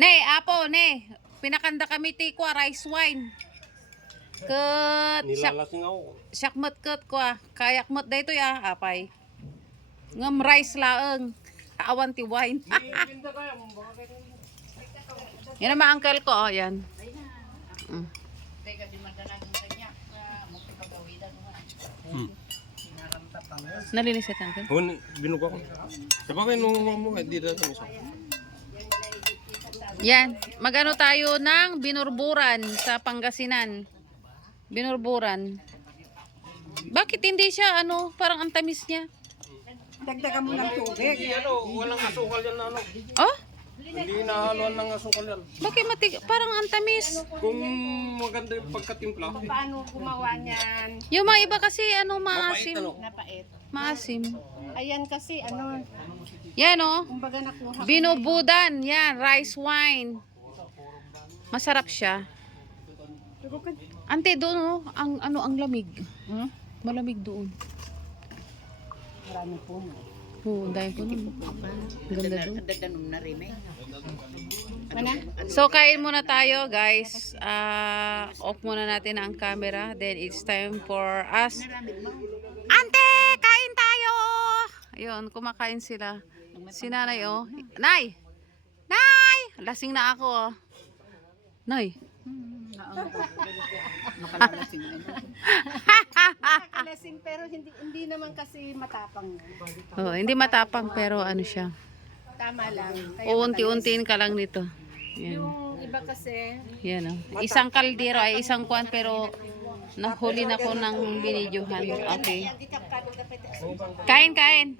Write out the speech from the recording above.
Ne, apo, ne. Pinakanda kami tikwa, rice wine. Ket Nilalasing ako. syakmat ket kwa. Kayakmat dayto ya, apay. Ngam rice laeng. Kaawan ti wine. Yan ang mga uncle ko, oh, yan. Mm. Nalinis ito, uncle? Hun, binuga ko. Sabagay nung mo, hindi na kami sa. Yan, magano tayo ng binurburan sa Pangasinan. Binurburan. Bakit hindi siya, ano, parang ang tamis niya? Dagdagan mo ng tubig. Hindi walang asukal yan na ano. Oh? Hindi nahaluan ng asukal yan. Bakit parang ang tamis? Kung maganda yung pagkatimpla. Paano gumawa niyan? Yung mga iba kasi, ano, maasim. Mapait, ano? Napait. Maasim. Ayan kasi ano, Yan, oh. kumbaga nakuha. Binubudan. Yan, rice wine. Masarap siya. Ante, doon, oh. Ang lamig. Malamig doon. Marami po. Oo, dahil ko nun. Ganda doon. Dadanong na rin eh. So, kain muna tayo, guys. Off muna natin ang camera. Then, it's time for us. Ante, kain tayo! Ayun, kumakain sila. Si nanay, oh. Nay! Nay! Lasing na ako, oh. Nay! Nakalalasing na. Nakalalasing pero hindi naman kasi matapang. Oh, hindi matapang, pero ano siya. Tama lang. Uunti-untiin ka lang nito. Yan. Yung iba kasi, Yan, oh. Isang kaldero ay isang kwan, pero nahuli na ko ng binidyohan. Okay. Kain, kain.